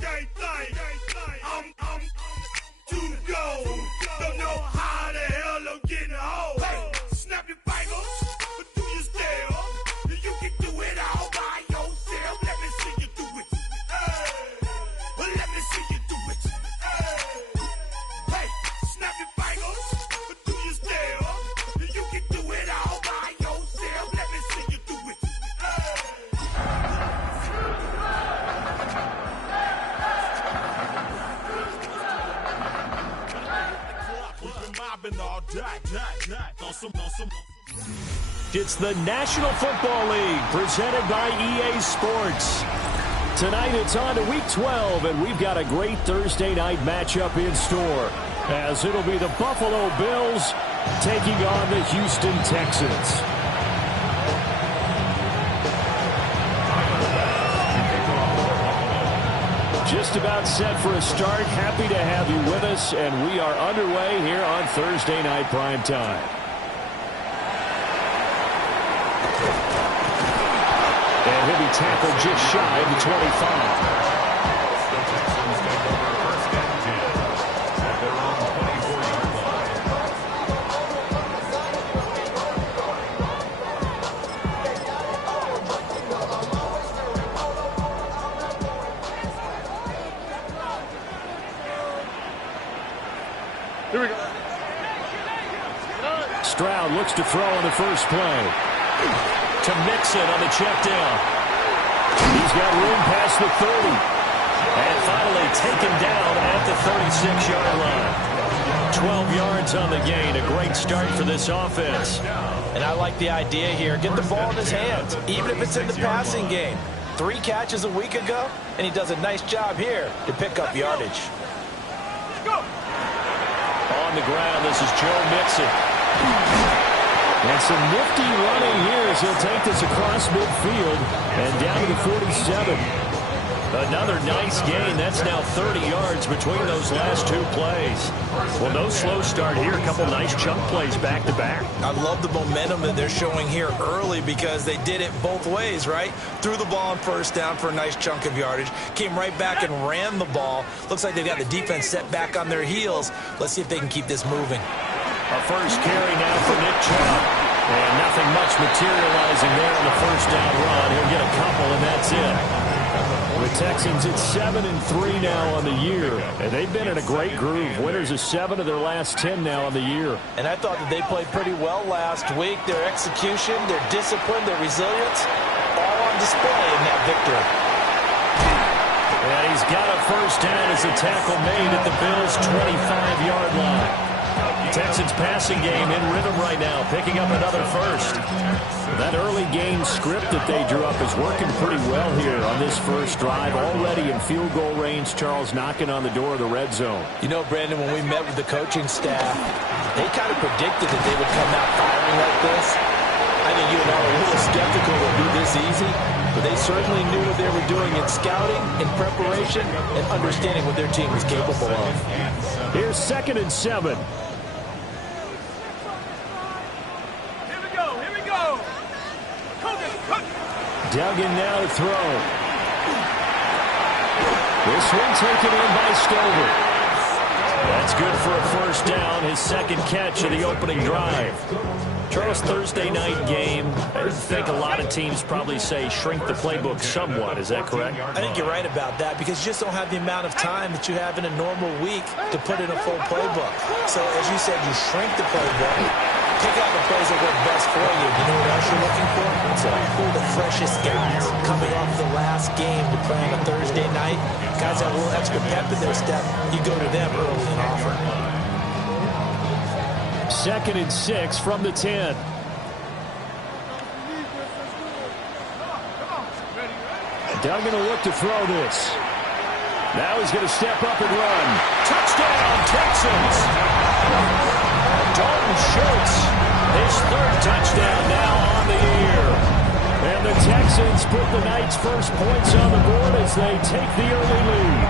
can't think. I'm too gold. Don't know how the hell I'm getting home. Hey, snap your fingers, but do you still? You can do it all by yourself. Let me see you do it. Hey, let me see you do it. Hey, snap your fingers, but do you still? You can do it all by yourself. Let me see you do it. It's the National Football League presented by EA Sports. Tonight it's on to Week 12, and we've got a great Thursday night matchup in store, as it'll be the Buffalo Bills taking on the Houston Texans. Just about set for a start. Happy to have you with us, and we are underway here on Thursday Night Primetime. And he'll be tackled just shy of the 25. Here we go. Stroud looks to throw on the first play. To Mixon on the check down. He's got room past the 30. And finally taken down at the 36-yard line. 12 yards on the gain. A great start for this offense. And I like the idea here. Get the ball in his hands, even if it's in the passing game. 3 catches a week ago, and he does a nice job here to pick up yardage. On the ground, this is Joe Mixon. And some nifty running here as he'll take this across midfield and down to the 47. Another nice gain. That's now 30 yards between those last 2 plays. Well, no slow start here. A couple nice chunk plays back-to-back. I love the momentum that they're showing here early because they did it both ways, right? Threw the ball on first down for a nice chunk of yardage. Came right back and ran the ball. Looks like they've got the defense set back on their heels. Let's see if they can keep this moving. A first carry now for Nick Chubb. And nothing much materializing there on the first down run. He'll get a couple, and that's it. The Texans at 7-3 now on the year. And they've been in a great groove. Winners of 7 of their last 10 now on the year. And I thought that they played pretty well last week. Their execution, their discipline, their resilience, all on display in that victory. And he's got a first down as a tackle made at the Bills' 25-yard line. Texans passing game in rhythm right now, picking up another first. That early game script that they drew up is working pretty well here on this first drive. Already in field goal range, Charles knocking on the door of the red zone. You know, Brandon, when we met with the coaching staff, they kind of predicted that they would come out firing like this. I think you and I were a little skeptical it would be this easy, but they certainly knew what they were doing in scouting, in preparation, and understanding what their team was capable of. Here's 2nd and 7. Duggan now to throw. This one taken in by Stover. That's good for a first down, his 2nd catch of the opening drive. Charles, Thursday night game, I think a lot of teams probably say shrink the playbook somewhat. Is that correct? I think you're right about that because you just don't have the amount of time that you have in a normal week to put in a full playbook. So, as you said, you shrink the playbook. Pick out the plays that work best for you. You know what else you're looking for? So who are the freshest guys coming off the last game to play on a Thursday night? Guys that have a little extra pep in their step, you go to them early and often. 2nd and 6 from the 10. Duggan will look to throw this. Now he's going to step up and run. Touchdown, Texans! Dalton Schultz, his 3rd touchdown now on the year. And the Texans put the night's first points on the board as they take the early lead.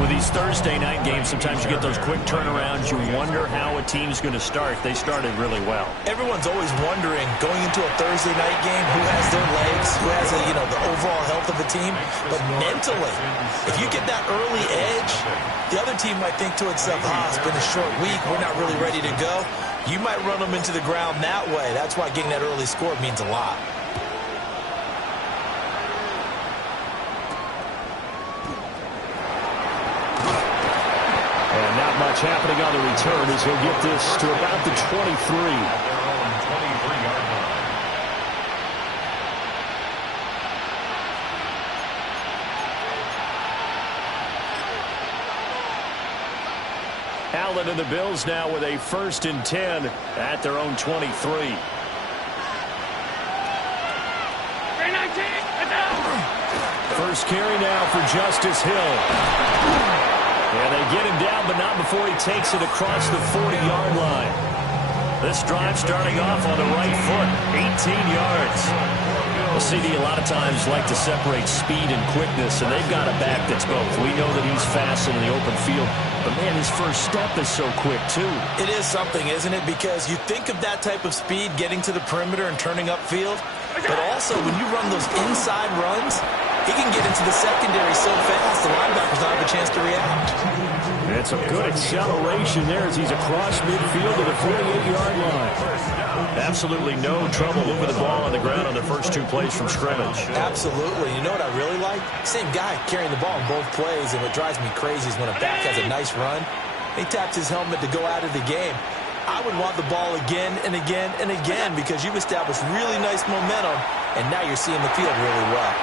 With these Thursday night games, sometimes you get those quick turnarounds. You wonder how a team's going to start. They started really well. Everyone's always wondering, going into a Thursday night game, who has their legs, who has the overall health of a team, but mentally, if you get that early edge, the other team might think to itself, it's been a short week, we're not really ready to go. You might run them into the ground that way. That's why getting that early score means a lot. And not much happening on the return as he'll get this to about the 23. Allen and the Bills now with a 1st and 10 at their own 23. First carry now for Justice Hill. And they get him down, but not before he takes it across the 40-yard line. This drive starting off on the right foot, 18 yards. Well, CD a lot of times like to separate speed and quickness, and they've got a back that's both. We know that he's fast in the open field, but, man, his first step is so quick, too. It is something, isn't it? Because you think of that type of speed getting to the perimeter and turning upfield, but also when you run those inside runs, he can get into the secondary so fast the linebackers don't have a chance to react. And some good acceleration there as he's across midfield to the 48-yard line. Absolutely no trouble moving the ball on the ground on the first 2 plays from scrimmage. Absolutely. You know what I really like? Same guy carrying the ball in both plays, and what drives me crazy is when a back has a nice run, he taps his helmet to go out of the game. I would want the ball again and again and again because you've established really nice momentum, and now you're seeing the field really well.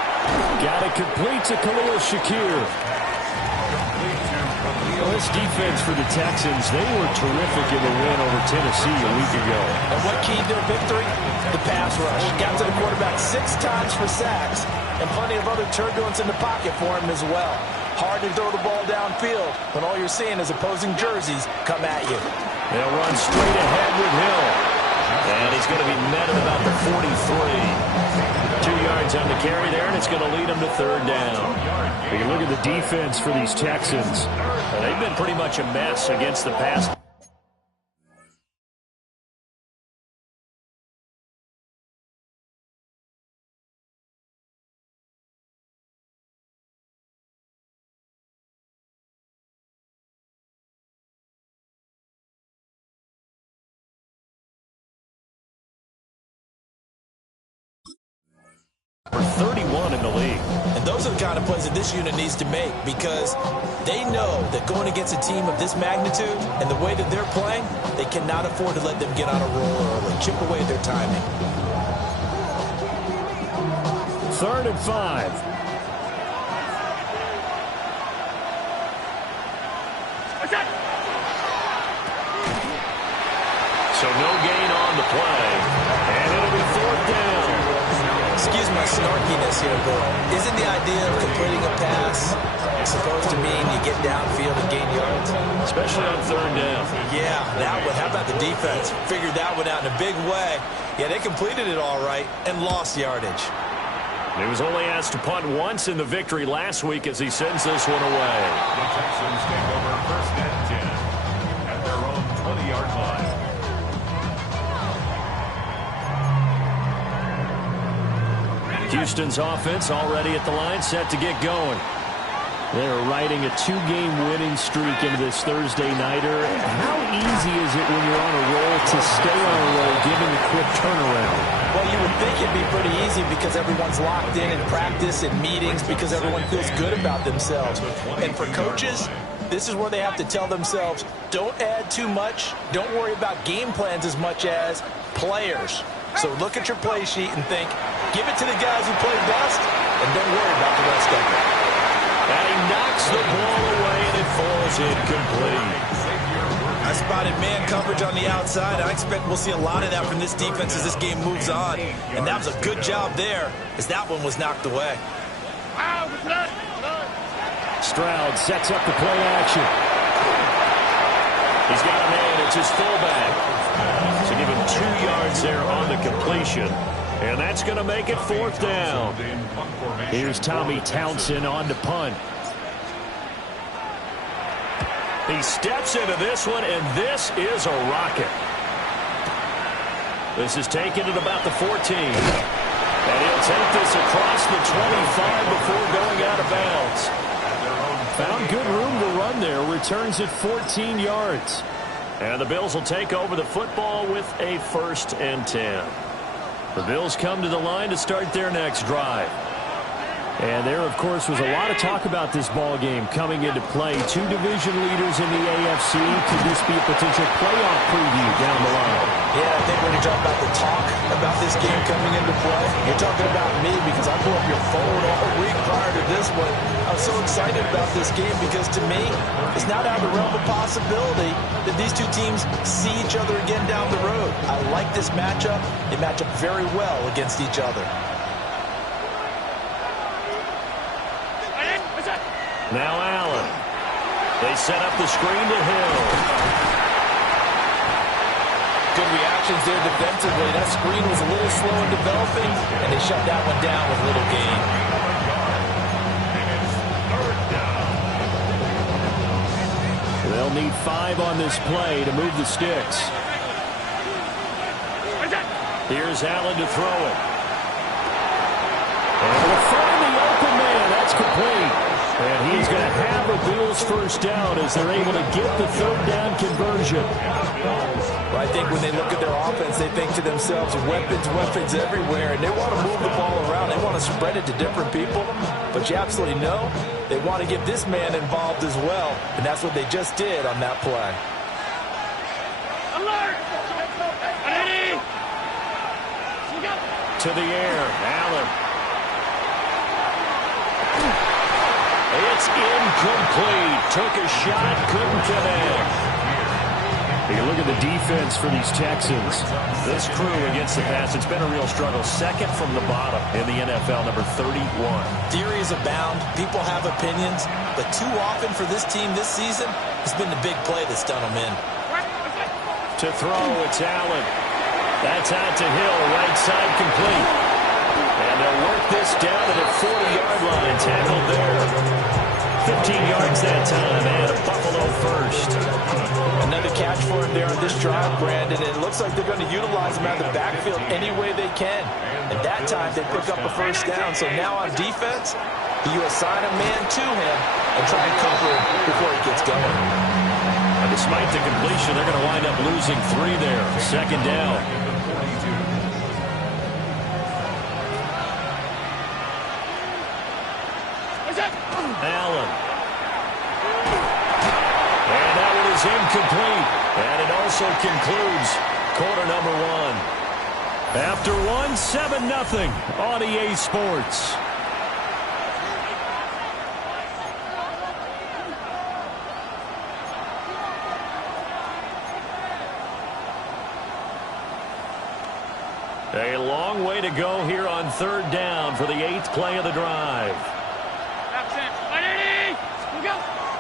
Got it complete to Khalil Shakir. Well, this defense for the Texans, they were terrific in the win over Tennessee a week ago. And what keyed their victory? The pass rush. Got to the quarterback 6 times for sacks, and plenty of other turbulence in the pocket for him as well. Hard to throw the ball downfield when all you're seeing is opposing jerseys come at you. They'll run straight ahead with Hill. And he's going to be met at about the 43. 2 yards on the carry there, and it's going to lead him to 3rd down. You can look at the defense for these Texans. They've been pretty much a mess against the pass. We're 31 in the league. And those are the kind of plays that this unit needs to make because they know that going against a team of this magnitude and the way that they're playing, they cannot afford to let them get on a roll early, chip away at their timing. 3rd and 5. So no gain on the play. And it'll be 4th down. Excuse my snarkiness here, but isn't the idea of completing a pass supposed to mean you get downfield and gain yards? Especially on 3rd down. Yeah, that one. How about the defense? Figured that one out in a big way. Yeah, they completed it all right and lost yardage. He was only asked to punt once in the victory last week as he sends this one away. The Texans take over 1st and 10 at their own 20-yard line. Houston's offense already at the line, set to get going. They're riding a 2-game winning streak into this Thursday nighter. How easy is it when you're on a roll to stay on a roll, given the quick turnaround? Well, you would think it'd be pretty easy because everyone's locked in practice and meetings because everyone feels good about themselves. And for coaches, this is where they have to tell themselves, don't add too much, don't worry about game plans as much as players. So look at your play sheet and think, give it to the guys who play best, and don't worry about the rest of it. And he knocks the ball away, and it falls incomplete. I spotted man coverage on the outside. I expect we'll see a lot of that from this defense as this game moves on. And that was a good job there as that one was knocked away. Stroud sets up the play action. He's got a man. It's his fullback. So give him 2 yards there on the completion. And that's going to make it 4th down. Here's Tommy Townsend on to punt. He steps into this one, and this is a rocket. This is taken at about the 14. And he'll take this across the 25 before going out of bounds. Found good room to run there. Returns it 14 yards. And the Bills will take over the football with a 1st and 10. The Bills come to the line to start their next drive. And there, of course, was a lot of talk about this ball game coming into play. 2 division leaders in the AFC. Could this be a potential playoff preview down the line? Yeah, I think when you talk about the talk about this game coming into play, you're talking about me because I blew up your phone all week prior to this one. I was so excited about this game because to me, it's not out of the realm of possibility that these two teams see each other again down the road. I like this matchup. They match up very well against each other. Now Allen. They set up the screen to Hill. Good reactions there defensively. That screen was a little slow in developing, and they shut that one down with little gain. They'll need 5 on this play to move the sticks. Here's Allen to throw it. And we'll find the open man. That's complete. And he's going to have a Bills 1st down as they're able to get the 3rd down conversion. Well, I think when they look at their offense, they think to themselves, weapons everywhere, and they want to move the ball around. They want to spread it to different people. But you absolutely know they want to get this man involved as well, and that's what they just did on that play. Alert! Ready! To the air, Allen. It's incomplete. Took a shot, couldn't connect. You look at the defense for these Texans. This crew against the pass, it's been a real struggle. 2nd from the bottom in the NFL, number 31. Theories abound. People have opinions. But too often for this team this season, it's been the big play that's done them in. To throw, it's Allen. That's out to Hill, right side complete. And they'll work this down to the 40-yard line. Tackled there. 15 yards that time, and a Buffalo 1st. Another catch for him there on this drive, Brandon. And it looks like they're going to utilize him out of the backfield any way they can. And that time, they pick up a 1st down. So now on defense, you assign a man to him and try and cover him before he gets going. And despite the completion, they're going to wind up losing 3 there. 2nd down. Allen. And that one is incomplete. And it also concludes quarter number 1. After 7-0 on EA Sports. A long way to go here on 3rd down for the 8th play of the drive.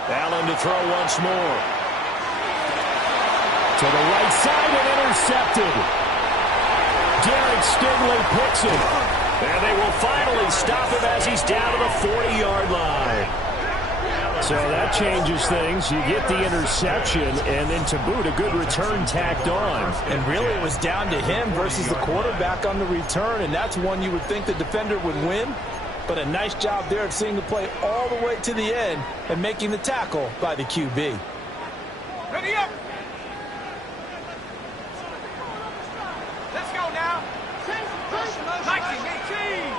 Allen to throw once more. To the right side and intercepted. Derek Stingley picks it. And they will finally stop him as he's down to the 40-yard line. So that changes things. You get the interception, and then to boot, a good return tacked on. And really, it was down to him versus the quarterback on the return, and that's one you would think the defender would win. But a nice job there of seeing the play all the way to the end and making the tackle by the QB. Ready up! Let's go now! Mikey, 18!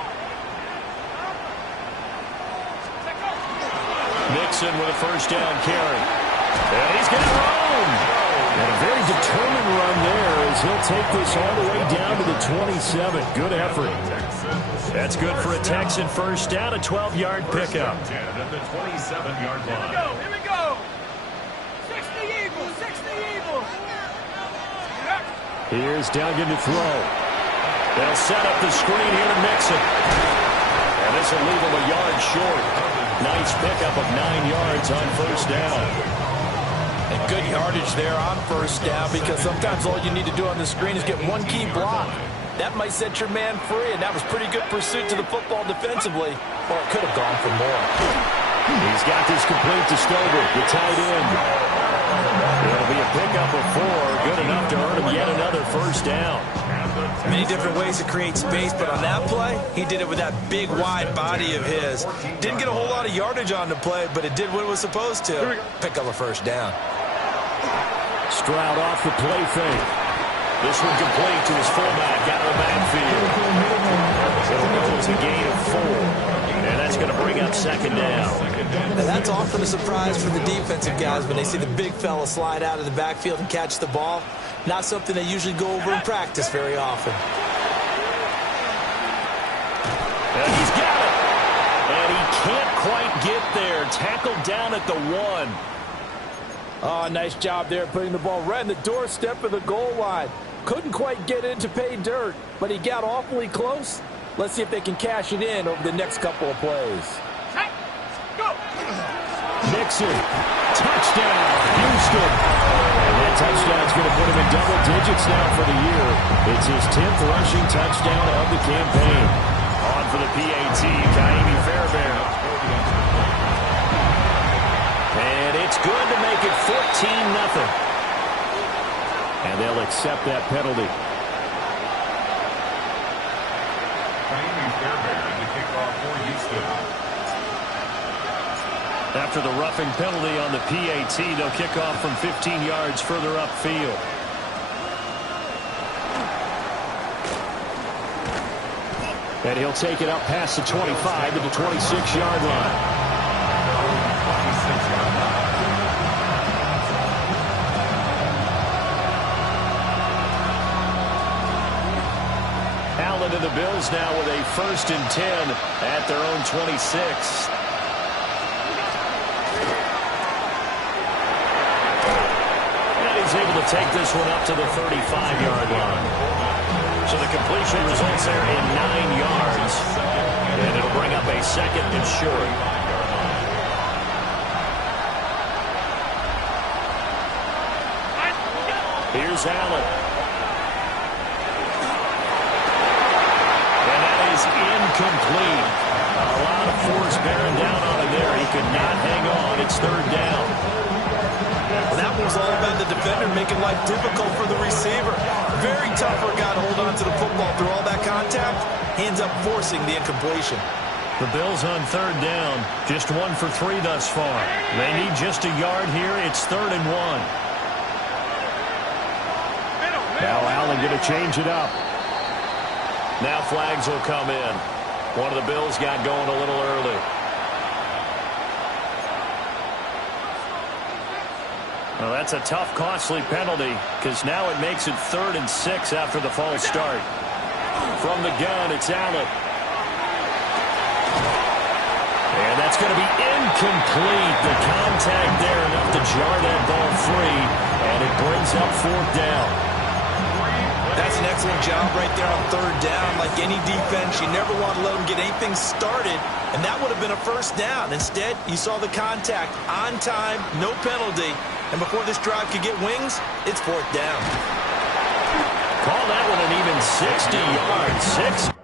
Nixon with a 1st down carry. And he's going to roam. And a very determined run there as he'll take this all the way down to the 27. Good effort. That's good for a Texan 1st down, a 12-yard pickup. At the 27-yard line. Here we go! 60 Eagles! 60 Eagles! Here's Duggan to throw. They'll set up the screen here to Nixon. And this will leave him a yard short. Nice pickup of 9 yards on 1st down. And good yardage there on 1st down because sometimes all you need to do on the screen is get one key block. That might set your man free, and that was pretty good pursuit to the football defensively, or it could have gone for more. He's got this complete to Stover, the tight end. It'll be a pickup of 4, good enough to earn him yet another 1st down. Many different ways to create space, but on that play, he did it with that big, wide body of his. Didn't get a whole lot of yardage on the play, but it did what it was supposed to. Pick up a first down. Stroud off the play fake. This one complete to his fullback out of the backfield. It'll go as a gain of 4. And that's going to bring up second down. Now that's often a surprise for the defensive guys when they see the big fella slide out of the backfield and catch the ball. Not something they usually go over in practice very often. And he's got it. And he can't quite get there. Tackled down at the 1. Oh, nice job there putting the ball right in the doorstep of the goal line. Couldn't quite get it to pay dirt, but he got awfully close. Let's see if they can cash it in over the next couple of plays. Nixon, touchdown, Houston. And that touchdown's going to put him in double digits now for the year. It's his 10th rushing touchdown of the campaign. On for the PAT, Kaimi Fairbairn. And it's good to make it 14-0. And they'll accept that penalty. Kaimi Fairbairn to kick off for Houston. After the roughing penalty on the PAT, they'll kick off from 15 yards further upfield. And he'll take it up past the 25 to the 26-yard line. Allen and the Bills now with a 1st and 10 at their own 26. He's able to take this one up to the 35-yard line. So the completion results there in 9 yards. And it'll bring up a 2nd and short. Here's Allen. And that is incomplete. A lot of force bearing down on him there. He could not hang on. It's 3rd down. That was all about the defender making life difficult for the receiver. Very tough for a guy to hold on to the football through all that contact. He ends up forcing the incompletion. The Bills on 3rd down. Just 1 for 3 thus far. They need just a yard here. It's 3rd and 1. Now Allen going to change it up. Now flags will come in. One of the Bills got going a little early. Well, that's a tough, costly penalty because now it makes it 3rd and 6 after the false start. From the gun, it's Allen. And that's going to be incomplete. The contact there enough to jar that ball free, and it brings up 4th down. That's an excellent job right there on 3rd down. Like any defense, you never want to let them get anything started, and that would have been a 1st down. Instead, you saw the contact on time, no penalty. And before this drive could get wings, it's 4th down. Call that one an even 60 yards. 6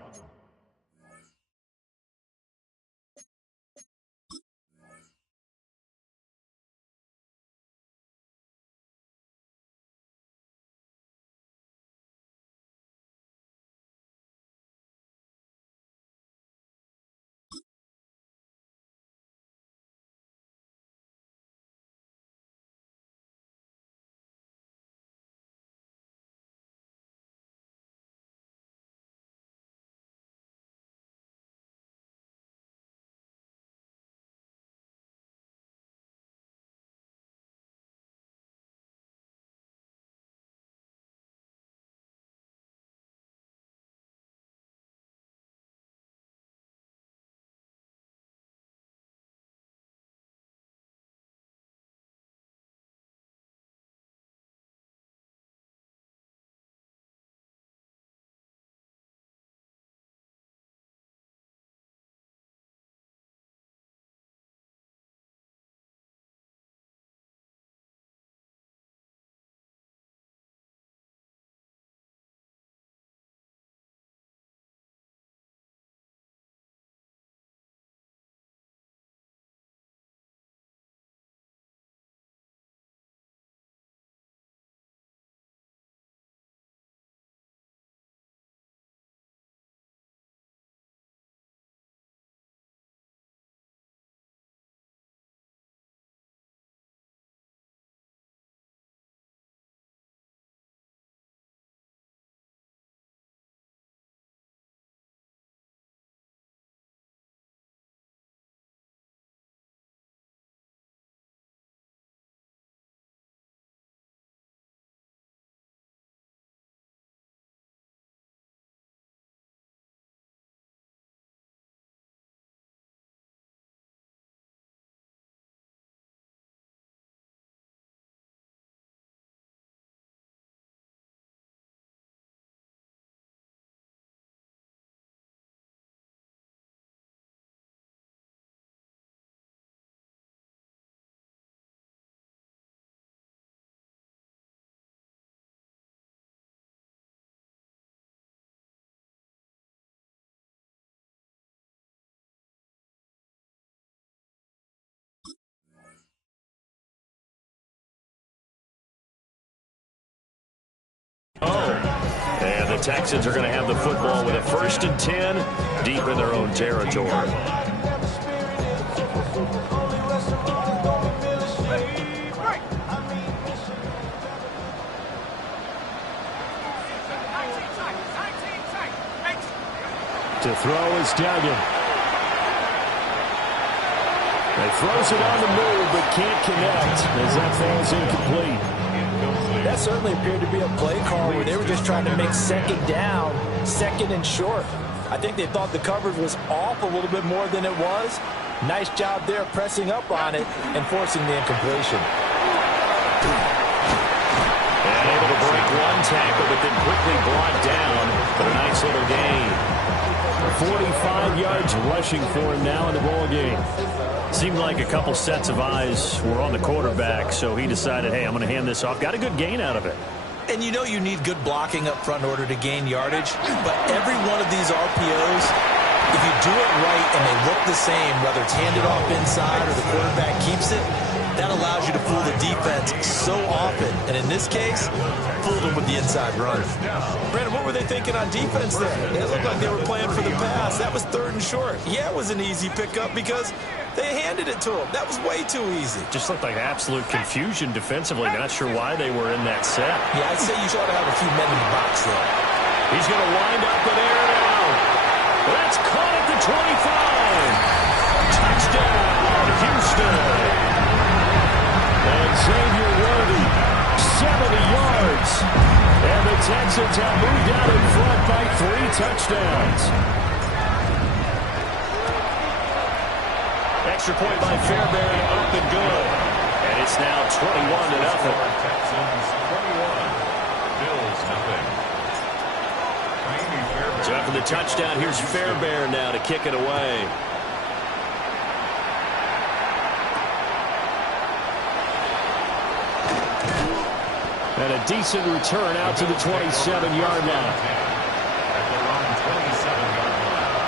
Texans are going to have the football with a 1st and 10 deep in their own territory. To throw is Duggan. He throws it on the move, but can't connect as that falls incomplete. That certainly appeared to be a play call where they were just trying to make 2nd down, 2nd and short. I think they thought the coverage was off a little bit more than it was. Nice job there pressing up on it and forcing the incompletion. And able to break one tackle, but then quickly brought down. But a nice little gain. 45 yards rushing for him now in the ball game. Seemed like a couple sets of eyes were on the quarterback, so he decided, hey, I'm going to hand this off. Got a good gain out of it. And you know you need good blocking up front in order to gain yardage, but every one of these RPOs, if you do it right and they look the same, whether it's handed off inside or the quarterback keeps it, that allows you to fool the defense so often. And in this case, fooled them with the inside run. Brandon, what were they thinking on defense there? It looked like they were playing for the pass. That was 3rd and short. Yeah, it was an easy pickup because they handed it to him. That was way too easy. Just looked like absolute confusion defensively. Not sure why they were in that set. Yeah, I'd say you ought to have a few men in the box there. He's going to wind up in air now. That's caught at the 25. Touchdown, Houston. And Xavier Worthy, 70 yards. And the Texans have moved out in front by 3 touchdowns. Extra point by Fairbairn, up and good. And it's now 21-0. Texans 21, Bills nothing. So after the touchdown, here's Fairbairn now to kick it away. And a decent return out to the 27-yard line. At their own 27-yard line.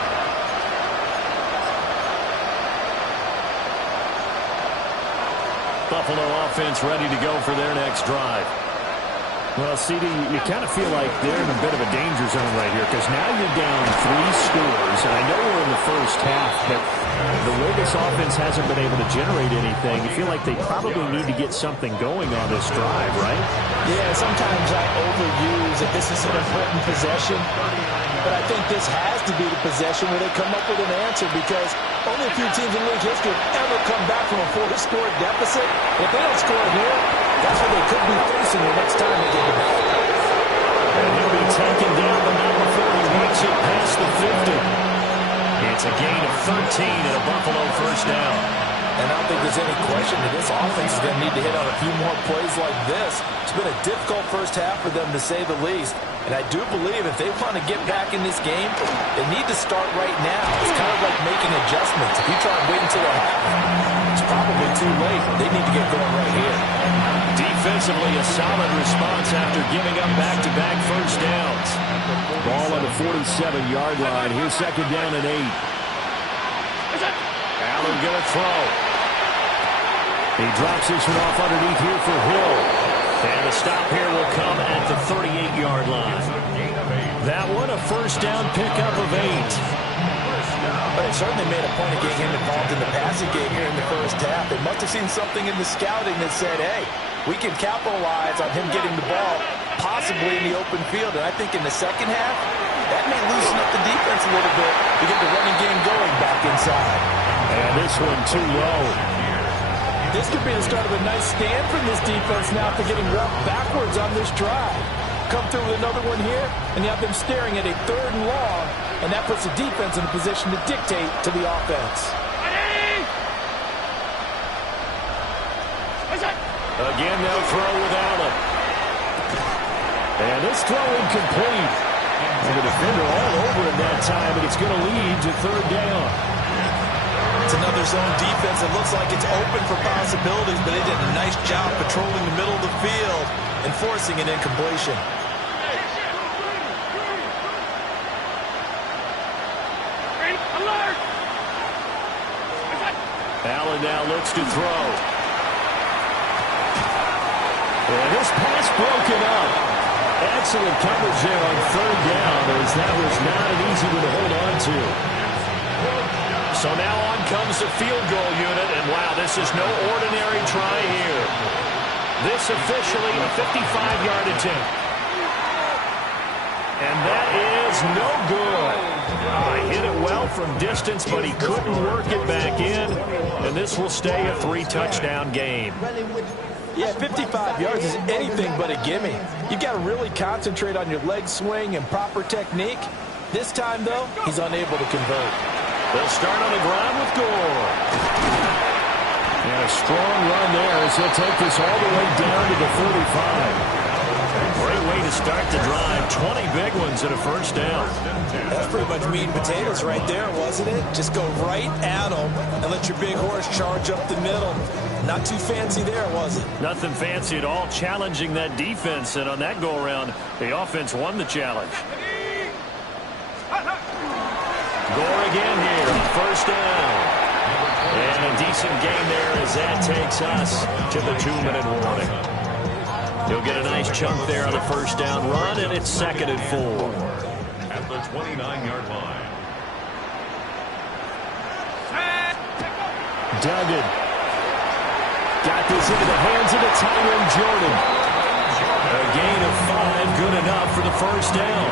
Buffalo offense ready to go for their next drive. Well, CD, you kind of feel like they're in a bit of a danger zone right here because now you're down 3 scores. And I know we're in the first half, but the way this offense hasn't been able to generate anything, you feel like they probably need to get something going on this drive, right? Yeah, sometimes I overuse that this is an important possession, but I think this has to be the possession where they come up with an answer because only a few teams in league history have ever come back from a 4-score deficit. If they don't score here, that's what they could be facing the next time they get it back. And he'll be taken down, but not before he makes it past the 50. It's a gain of 13 and a Buffalo first down. And I don't think there's any question that this offense is going to need to hit on a few more plays like this. It's been a difficult first half for them, to say the least. And I do believe if they want to get back in this game, they need to start right now. It's kind of like making adjustments. If you try and wait until the half, it's probably too late. They need to get going right here. Defensively, a solid response after giving up back-to-back first downs. Ball on the 47-yard line. Here's 2nd down and 8. Allen going to throw. He drops this one off underneath here for Hill. And the stop here will come at the 38-yard line. That one, a first down pickup of 8. But it certainly made a point of getting him involved in the passing game here in the first half. They must have seen something in the scouting that said, hey, we can capitalize on him getting the ball possibly in the open field. And I think in the second half, that may loosen up the defense a little bit to get the running game going back inside. And this one too low. This could be the start of a nice stand from this defense now for getting roughed backwards on this drive. Come through with another one here, and you have them staring at a 3rd and long, and that puts the defense in a position to dictate to the offense. Again, they'll throw without him. And this throw incomplete. And the defender all over him that time, and it's going to lead to 3rd down. It's another zone defense. It looks like it's open for possibilities, but they did a nice job patrolling the middle of the field and forcing an incompletion. Allen now looks to throw. And this pass broken up. Excellent coverage there on third down, as that was not an easy one to hold on to. So now on comes the field goal unit, and wow, this is no ordinary try here. This officially a 55-yard attempt. And that is no good. Hit it well from distance, but he couldn't work it back in, and this will stay a 3-touchdown game. Yeah, 55 yards is anything but a gimme. You've got to really concentrate on your leg swing and proper technique. This time, though, he's unable to convert. They'll start on the ground with Gore. And a strong run there as he'll take this all the way down to the 45. Great way to start the drive. 20 big ones and a first down. That's pretty much meat and potatoes right there, wasn't it? Just go right at them and let your big horse charge up the middle. Not too fancy there, was it? Nothing fancy at all, challenging that defense. And on that go-around, the offense won the challenge. Gore again here on first down. And a decent gain there as that takes us to the 2-minute warning. He'll get a nice chunk there on the first down run, and it's 2nd and 4. At the 29-yard line. Duggan. Got this into the hands of the tight end, Jordan. A gain of 5, good enough for the first down.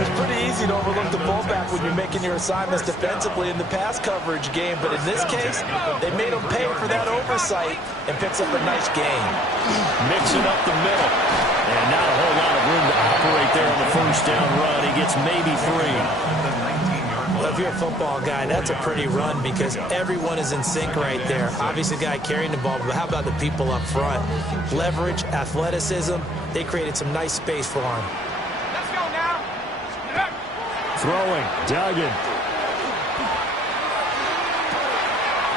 It's pretty easy to overlook the fullback when you're making your assignments defensively in the pass coverage game, but in this case, they made him pay for that oversight and picks up a nice gain. Mixing up the middle. And not a whole lot of room to operate there on the first down run. He gets maybe 3. Well, if you're a football guy, that's a pretty run because everyone is in sync right there. Obviously, the guy carrying the ball, but how about the people up front? Leverage, athleticism, they created some nice space for him. Throwing, Duggan.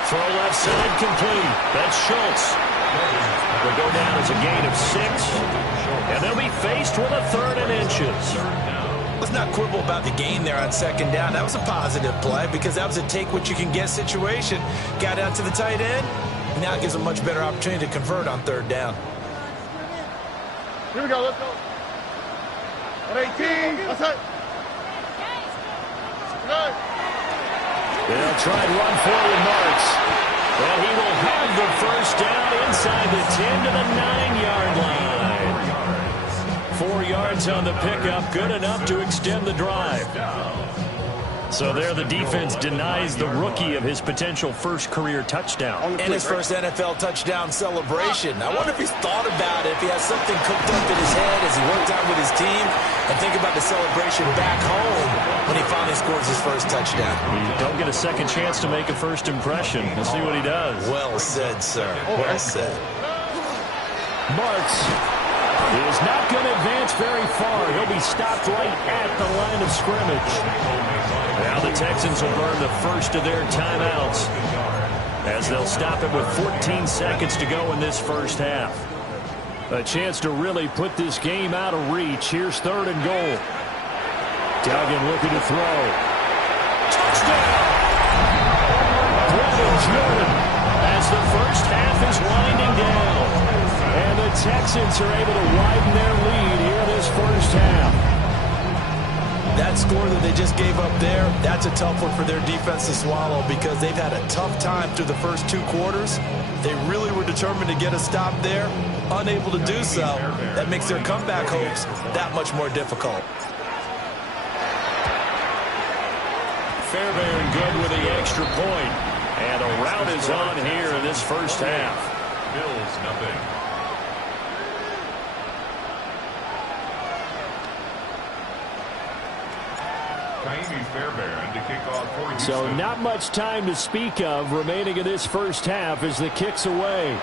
Throw left side complete. That's Schultz. They go down as a gain of 6. And they'll be faced with a 3rd and inches. Let's not quibble about the gain there on 2nd down. That was a positive play because that was a take-what-you-can-get situation. Got out to the tight end. Now it gives a much better opportunity to convert on 3rd down. Here we go, let's go. At 18, that's it. They'll try and run forward Marks. And he will have the first down inside the 10 to the 9-yard line. 4 yards on the pickup, good enough to extend the drive. So there the defense denies the rookie of his potential first career touchdown. And his first NFL touchdown celebration. I wonder if he's thought about it, if he has something cooked up in his head as he worked out with his team, and think about the celebration back home when he finally scores his first touchdown. You don't get a second chance to make a first impression. We'll see what he does. Well said, sir. Well said. Marks is not going to advance very far. He'll be stopped right at the line of scrimmage. Now the Texans will burn the first of their timeouts as they'll stop it with 14 seconds to go in this first half. A chance to really put this game out of reach. Here's 3rd and goal. Duggan looking to throw. Touchdown! Brandon Jordan as the first half is winding down. And the Texans are able to widen their lead here this first half. That score that they just gave up there, that's a tough one for their defense to swallow because they've had a tough time through the first 2 quarters. They really were determined to get a stop there, unable to do so. That makes their comeback hopes that much more difficult. Fairbairn good with the extra point. And a rout is on here in this first half. Bills nothing. Fairbairn to kick off for Houston. So not much time to speak of remaining in this first half as the kick's away.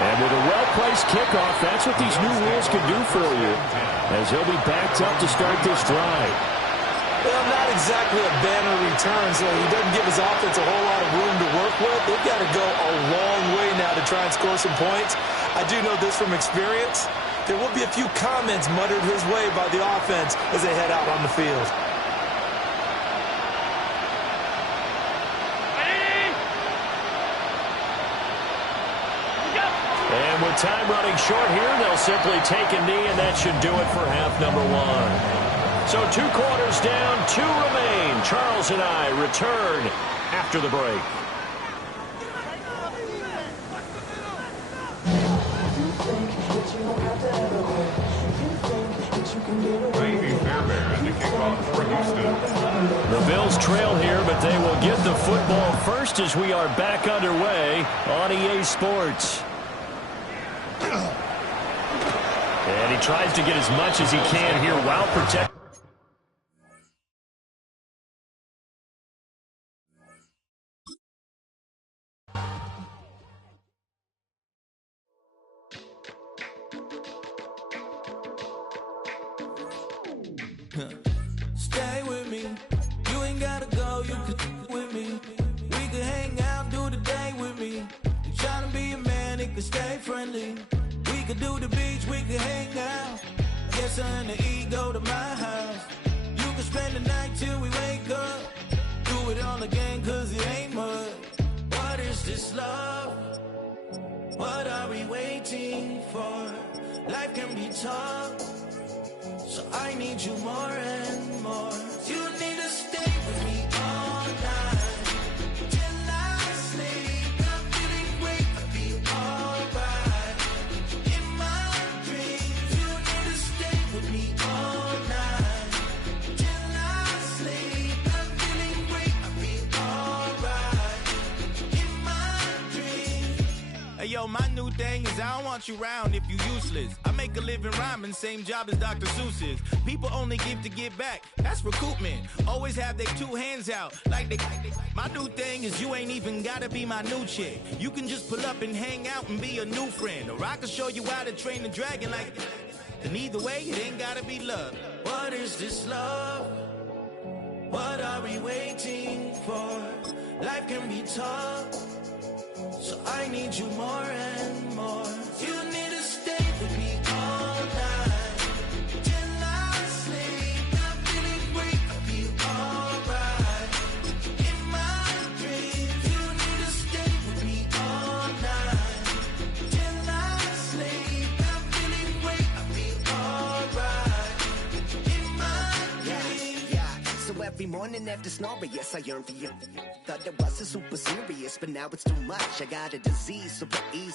And with a well-placed kickoff, that's what these new rules can do for you, as he'll be backed up to start this drive. Well, not exactly a banner return, so he doesn't give his offense a whole lot of room to work with. They've got to go a long way now to try and score some points. I do know this from experience. There will be a few comments muttered his way by the offense as they head out on the field. time running short here. They'll simply take a knee, and that should do it for half number one. So 2 quarters down, 2 remain. Charles and I return after the break. The Bills trail here, but they will get the football first as we are back underway on EA Sports. And he tries to get as much as he can here while protecting. Stay with me. You ain't gotta go, you could with me. We could hang out, do the day with me. You tryna be a man, it could stay friendly. We could do the beach, we could hang out. Get something to eat, go to my house. You could spend the night till we wake up. Do it all again, cause it ain't much. What is this love? What are we waiting for? Life can be tough, so I need you more and more. You need to stay with me all night till I sleep. I'm feeling great, I'll be alright. In my dreams, you need to stay with me all night till I sleep. I'm feeling great, I'll be alright. In my dreams. Hey yo, my new thing is I don't want you around if you useless. I make a living rhyming, same job as Dr. Seuss's. People only give to give back, that's recoupment. Always have their 2 hands out, like they. My new thing is you ain't even gotta be my new chick. You can just pull up and hang out and be a new friend. Or I can show you how to train the dragon like. And either way, it ain't gotta be love. What is this love? What are we waiting for? Life can be tough, so I need you more and more. You need to stay with me all night till I sleep. I'm feeling great, I'll be alright. In my dreams, you need to stay with me all night till I sleep. I'm feeling great, I'll be alright. In my dreams. Yeah. So every morning after snoring, yes, I yearn for you. Thought it wasn't super serious, but now it's too much. I got a disease, super easy.